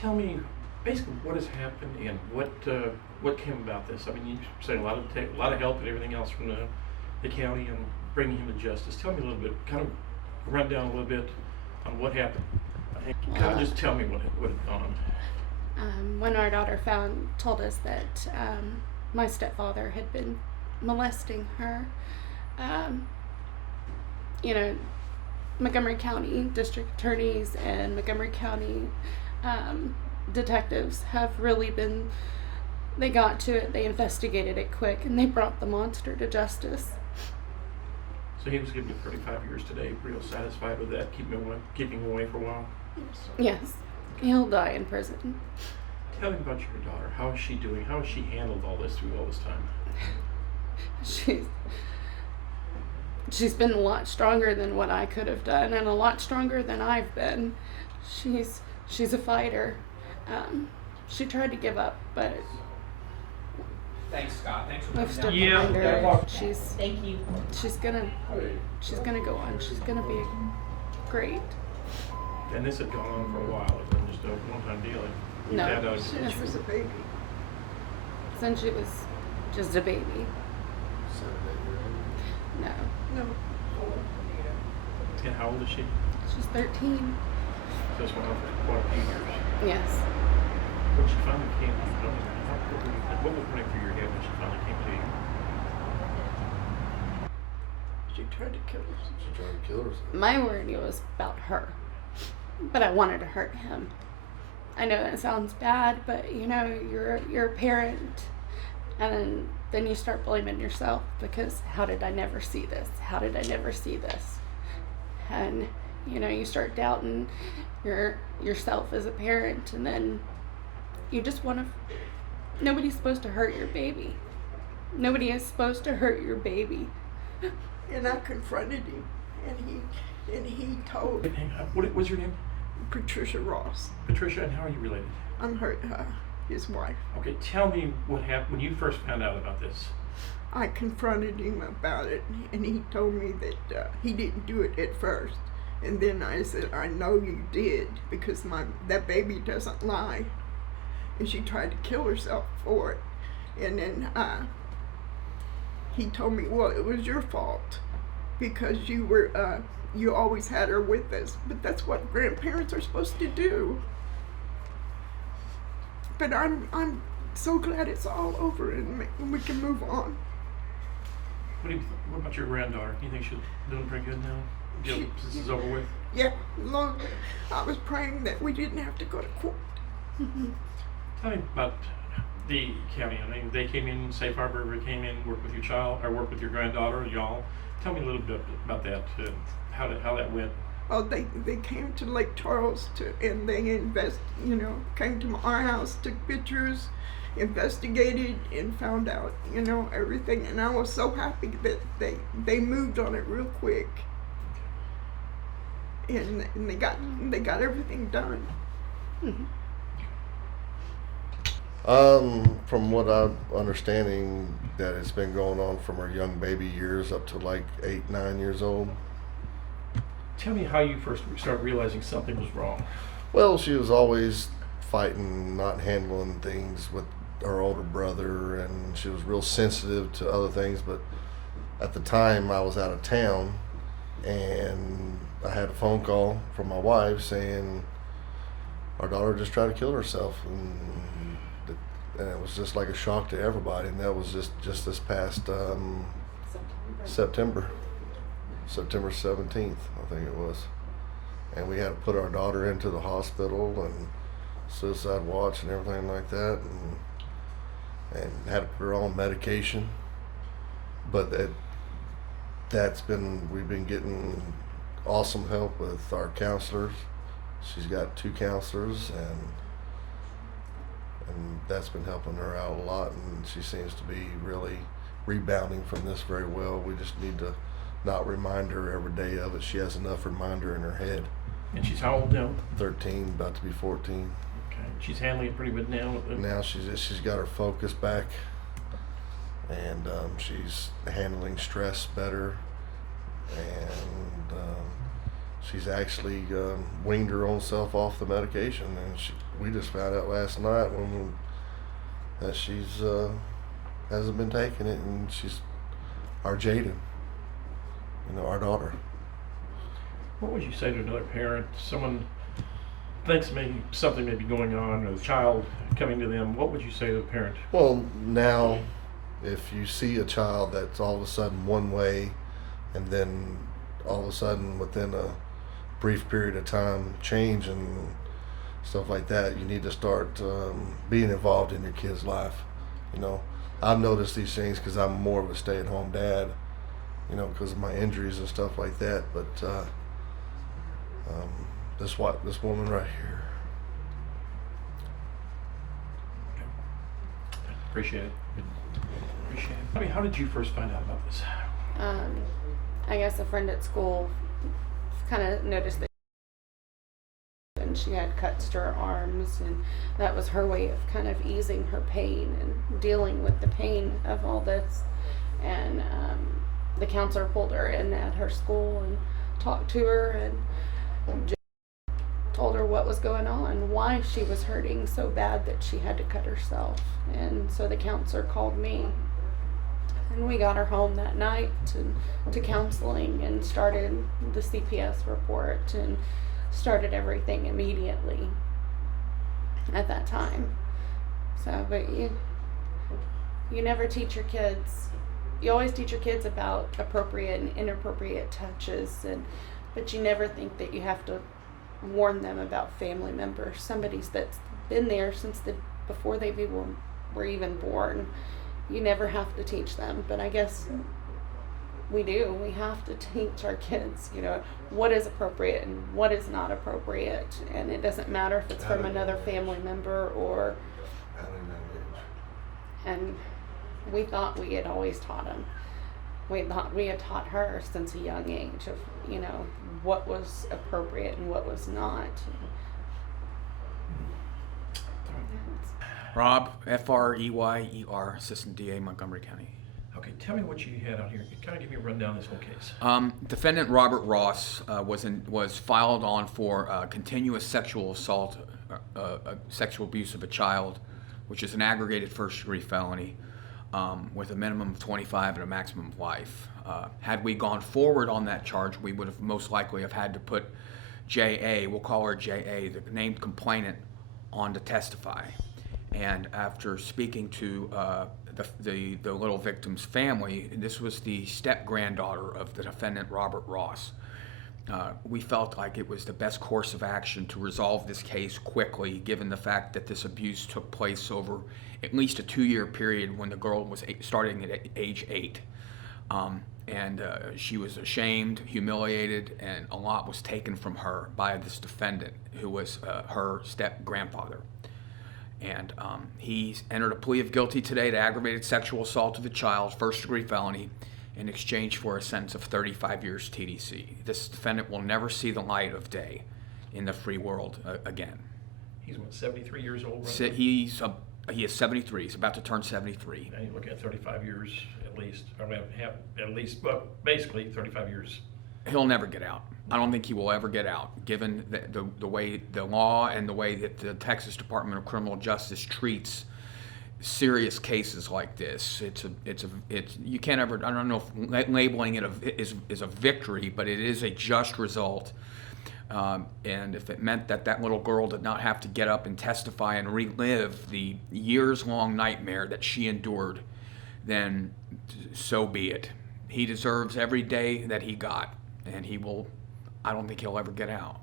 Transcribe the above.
Tell me basically what has happened and what came about this. I mean, you said a lot of help and everything else from the county and bringing him to justice. Tell me a little bit, kind of run down a little bit on what happened. Kind of just tell me what had gone on. When our daughter told us that my stepfather had been molesting her, Montgomery County district attorneys and Montgomery County detectives have really they got to it, they investigated it quick, and they brought the monster to justice. So he was given 35 years today. Real satisfied with that, keeping him away for a while? Yes. He'll die in prison. Tell me about your daughter. How is she doing? How has she handled all this through all this time? She's been a lot stronger than what I could have done, and a lot stronger than I've been. She's a fighter. She tried to give up, but thanks, Scott. Thanks for I've stood Yeah. behind her. Thank you. She's gonna go on. She's gonna be great. And this had gone on for a while. It wasn't just a one-time deal. No, Since she was a baby. since she was just a baby. 7, 8 years old. No, No. And how old is she? she's 13. So this went on for quite a few years. Yes. When she finally came to you, what was running through your head when she finally came to you? She tried to kill herself. She tried to kill herself. My worry was about her, but I wanted to hurt him. I know that sounds bad, but you're a parent, and then you start blaming yourself because how did I never see this? How did I never see this? And you start doubting yourself as a parent, and then you just want to. Nobody's supposed to hurt your baby. Nobody is supposed to hurt your baby. And I confronted him, and he told What was your name? Patricia Ross. Patricia, and how are you related? I'm his wife. Okay, tell me what happened when you first found out about this. I confronted him about it, and he told me that he didn't do it at first. And then I said, I know you did, because that baby doesn't lie. And she tried to kill herself for it. And then he told me, well, it was your fault, because you always had her with us. But that's what grandparents are supposed to do. But I'm so glad it's all over and we can move on. What about your granddaughter? You think she's doing pretty good now? This is over with? Yeah, I was praying that we didn't have to go to court. Tell me about the county. I mean, they came in, Safe Harbor came in, worked with your child, or worked with your granddaughter, y'all. Tell me a little bit about that, how that went. Oh, they came to Lake Charles and they came to our house, took pictures, investigated, and found out, everything. And I was so happy that they moved on it real quick. And they got everything done. Mm-hmm. From what I'm understanding, that it's been going on from her young baby years up to like 8, 9 years old. Tell me how you first started realizing something was wrong. Well, she was always fighting, not handling things with her older brother, and she was real sensitive to other things. But at the time, I was out of town, and I had a phone call from my wife saying our daughter just tried to kill herself, and it was just like a shock to everybody. And that was just this past September 17th, I think it was. And we had to put our daughter into the hospital and suicide watch and everything like that, and had to put her on medication. But we've been getting awesome help with our counselors. She's got 2 counselors, and that's been helping her out a lot, and she seems to be really rebounding from this very well. We just need to not remind her every day of it. She has enough reminder in her head. And she's how old now? 13, about to be 14. Okay, she's handling it pretty good now. Now she's got her focus back, and she's handling stress better, and she's actually weaned her own self off the medication, and we just found out last night that she's hasn't been taking it, and she's our Jaden, our daughter. What would you say to another parent? Someone thinks maybe something may be going on, or the child coming to them. What would you say to the parent? Well, now, if you see a child that's all of a sudden one way, and then all of a sudden within a brief period of time change and stuff like that, you need to start being involved in your kid's life. I've noticed these things because I'm more of a stay-at-home dad, because of my injuries and stuff like that. But this woman right here. Appreciate it. Appreciate it. I mean, how did you first find out about this? I guess a friend at school kind of noticed that, and she had cuts to her arms, and that was her way of kind of easing her pain and dealing with the pain of all this. And the counselor pulled her in at her school and talked to her and just told her what was going on, why she was hurting so bad that she had to cut herself. And so the counselor called me, and we got her home that night to counseling and started the CPS report and started everything immediately at that time. So, but you never teach your kids. You always teach your kids about appropriate and inappropriate touches, but you never think that you have to warn them about family members, somebody's that's been there since before they were even born. You never have to teach them, but I guess we do. We have to teach our kids, what is appropriate and what is not appropriate, and it doesn't matter if it's from another family member or. And we thought we had always taught them. We thought we had taught her since a young age of, what was appropriate and what was not. Rob, Freyer, Assistant DA, Montgomery County. Okay, tell me what you had out here. Kind of give me a rundown of this whole case. Defendant Robert Ross was filed on for continuous sexual assault, sexual abuse of a child, which is an aggravated first-degree felony with a minimum of 25 and a maximum of life. Had we gone forward on that charge, we would have most likely have had to put J.A., we'll call her J.A., the named complainant, on to testify. And after speaking to the little victim's family, this was the step-granddaughter of the defendant, Robert Ross. We felt like it was the best course of action to resolve this case quickly, given the fact that this abuse took place over at least a 2-year period when the girl was starting at age 8. And she was ashamed, humiliated, and a lot was taken from her by this defendant, who was her step-grandfather. And he entered a plea of guilty today to aggravated sexual assault of a child, first-degree felony, in exchange for a sentence of 35 years TDC. This defendant will never see the light of day in the free world again. He's 73 years old right now? He is 73. He's about to turn 73. Now you're looking at 35 years at least. Well, basically 35 years. He'll never get out. I don't think he will ever get out, given the way the law and the way that the Texas Department of Criminal Justice treats serious cases like this. You can't ever. I don't know if labeling it is a victory, but it is a just result. And if it meant that little girl did not have to get up and testify and relive the years-long nightmare that she endured, then so be it. He deserves every day that he got, and I don't think he'll ever get out.